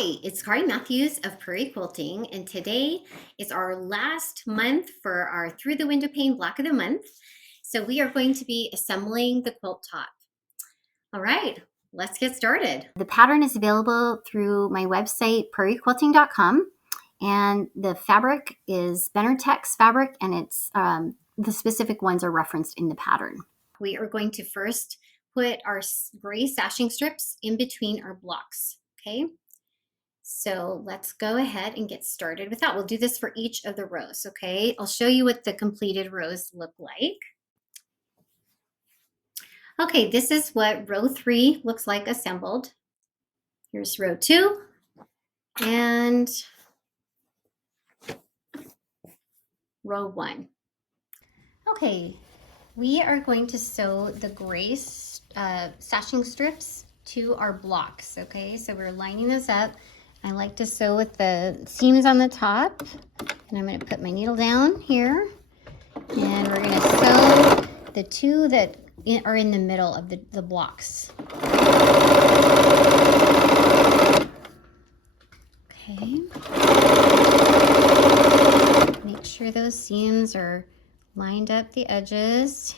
Hi, it's Kari Matthews of Prairie Quilting, and today is our last month for our Through the Window Pane Block of the Month. So we are going to be assembling the quilt top. All right, let's get started. The pattern is available through my website, prairiequilting.com, and the fabric is Benartex fabric, and it's the specific ones are referenced in the pattern. We are going to first put our gray sashing strips in between our blocks, okay? So let's go ahead and get started with that. We'll do this for each of the rows, okay? I'll show you what the completed rows look like. Okay, this is what row 3 looks like assembled. Here's row 2 and row 1. Okay, we are going to sew the gray sashing strips to our blocks, okay? So we're lining this up. I like to sew with the seams on the top, and I'm going to put my needle down here, and we're going to sew the two that are in the middle of the blocks. Okay. Make sure those seams are lined up the edges.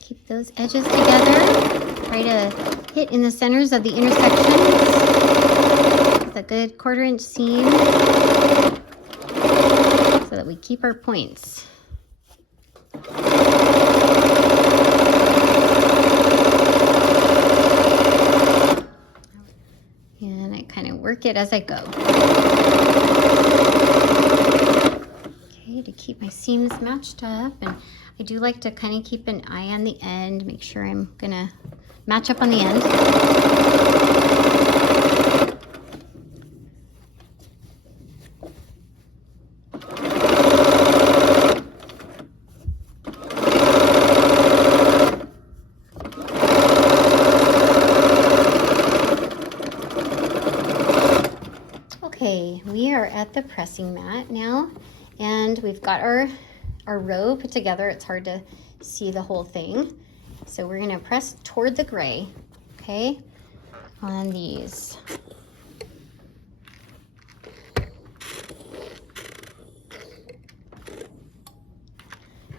Keep those edges together. Try to hit in the centers of the intersections with a good 1/4 inch seam so that we keep our points. And I kind of work it as I go. Okay, to keep my seams matched up, and I do like to kind of keep an eye on the end, make sure I'm gonna match up on the end. Okay, we are at the pressing mat now, and we've got our row put together. It's hard to see the whole thing. So we're gonna press toward the gray, okay, on these.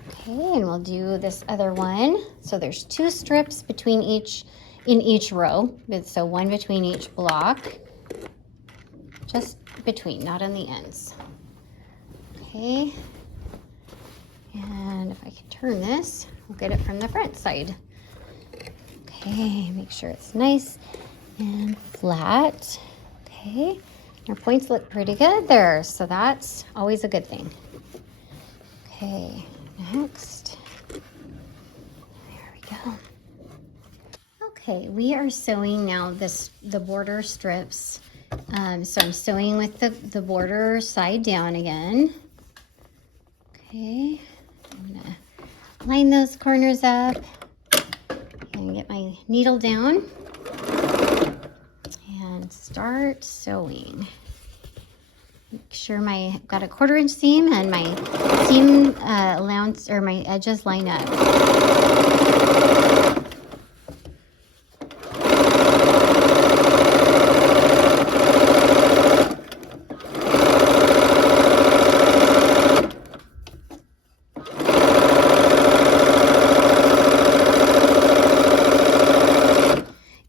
Okay, and we'll do this other one. So there's 2 strips between in each row. So 1 between each block. Just between, not on the ends. Okay. And if I can turn this, we'll get it from the front side. Okay, make sure it's nice and flat. Okay, our points look pretty good there, so that's always a good thing. Okay, next. There we go. Okay, we are sewing now the border strips. So I'm sewing with the border side down again. Okay, I'm gonna line those corners up and get my needle down and start sewing. Make sure I've got a 1/4 inch seam and my seam allowance or my edges line up.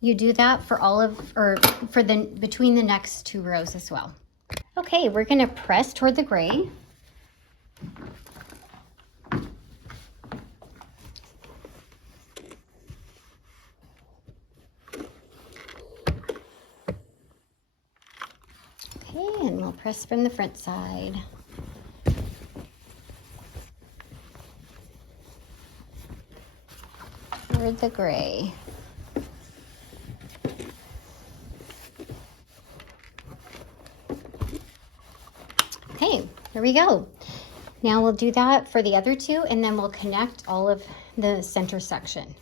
You do that for between the next 2 rows as well. Okay, we're gonna press toward the gray. Okay, and we'll press from the front side. Toward the gray. Okay, here we go. Now we'll do that for the other 2, and then we'll connect all of the center section.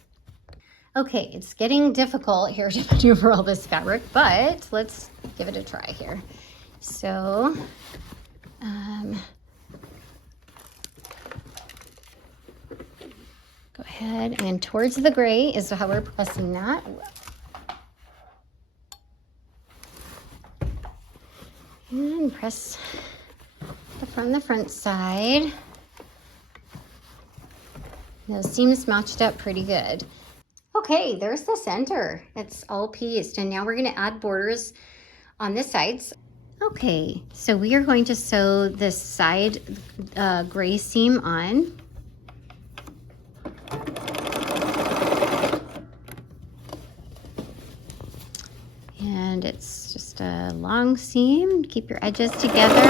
Okay, it's getting difficult here to maneuver all this fabric, but let's give it a try here. So, go ahead and towards the gray is how we're pressing that. And press from the front side. Those seams matched up pretty good. Okay, there's the center. It's all pieced, and now we're going to add borders on the sides. Okay, so we are going to sew this side gray seam on. And it's just a long seam. Keep your edges together.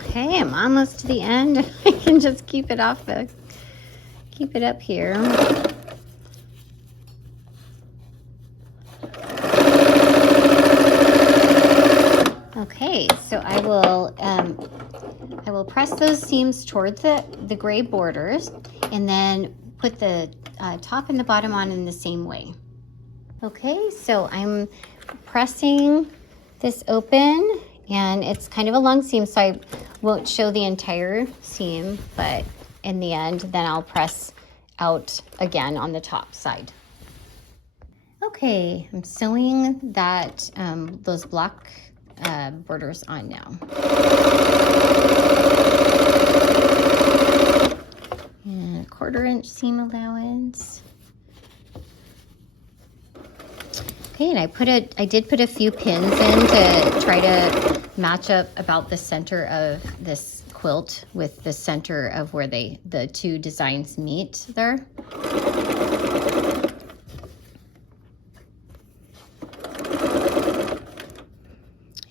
Okay, I'm almost to the end. I can just keep it up here. Okay, so I will press those seams towards the gray borders, and then put the top and the bottom on in the same way. Okay, so I'm pressing this open, and it's kind of a long seam, so I won't show the entire seam, but in the end, then I'll press out again on the top side. Okay, I'm sewing that those block borders on now. And a 1/4 inch seam allowance. Okay, and I did put a few pins in to try to match up about the center of this quilt with the center of where the two designs meet there.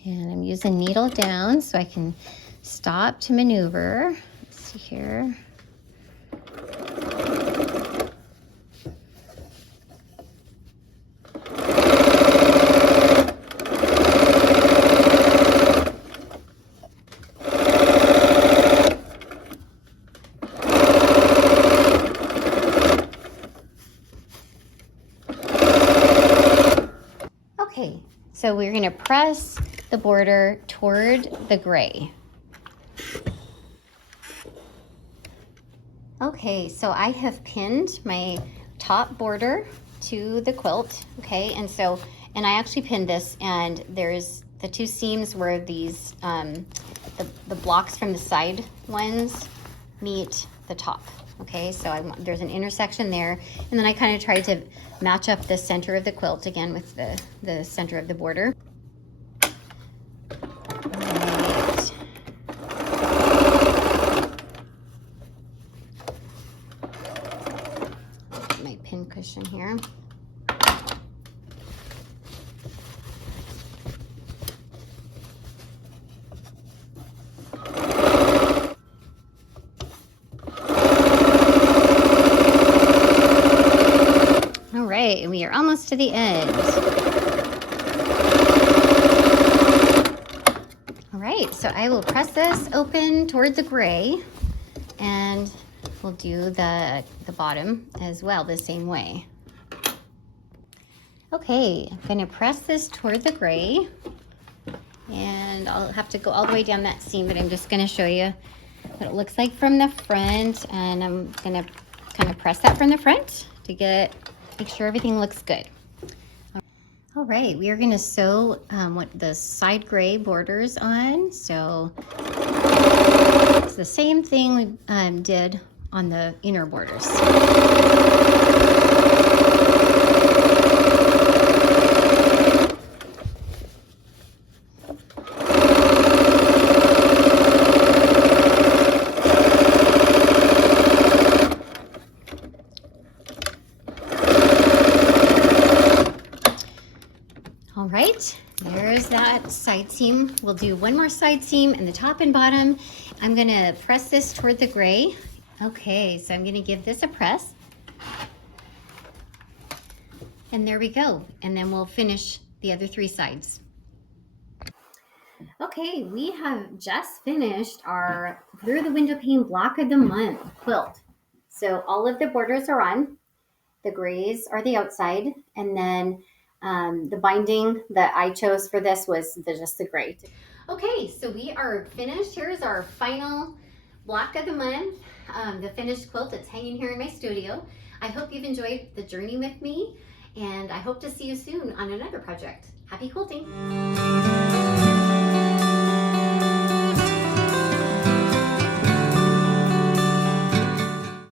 And I'm using needle down so I can stop to maneuver. Let's see here. Okay, so we're going to press the border toward the gray. Okay, so I have pinned my top border to the quilt, okay, and I actually pinned this, and there's the two seams where these, the blocks from the side ones meet the top. Okay, so there's an intersection there, and then I kind of tried to match up the center of the quilt again with the center of the border. Right. My pin cushion here. And we are almost to the end. All right, so I will press this open toward the gray, and we'll do the bottom as well the same way. Okay, I'm going to press this toward the gray, and I'll have to go all the way down that seam, but I'm just going to show you what it looks like from the front, and I'm going to kind of press that from the front to make sure everything looks good. All right, we are going to sew the side gray borders on. So it's the same thing we did on the inner borders. right, there's that side seam. We'll do one more side seam in the top and bottom. I'm gonna press this toward the gray. Okay, so I'm gonna give this a press. And there we go. And then we'll finish the other 3 sides. Okay, we have just finished our Through the Window Pane Block of the Month quilt. So all of the borders are on. The grays are the outside, and then the binding that I chose for this was just the gray. Okay, so we are finished. Here's our final block of the month, the finished quilt that's hanging here in my studio. I hope you've enjoyed the journey with me, and I hope to see you soon on another project. Happy quilting!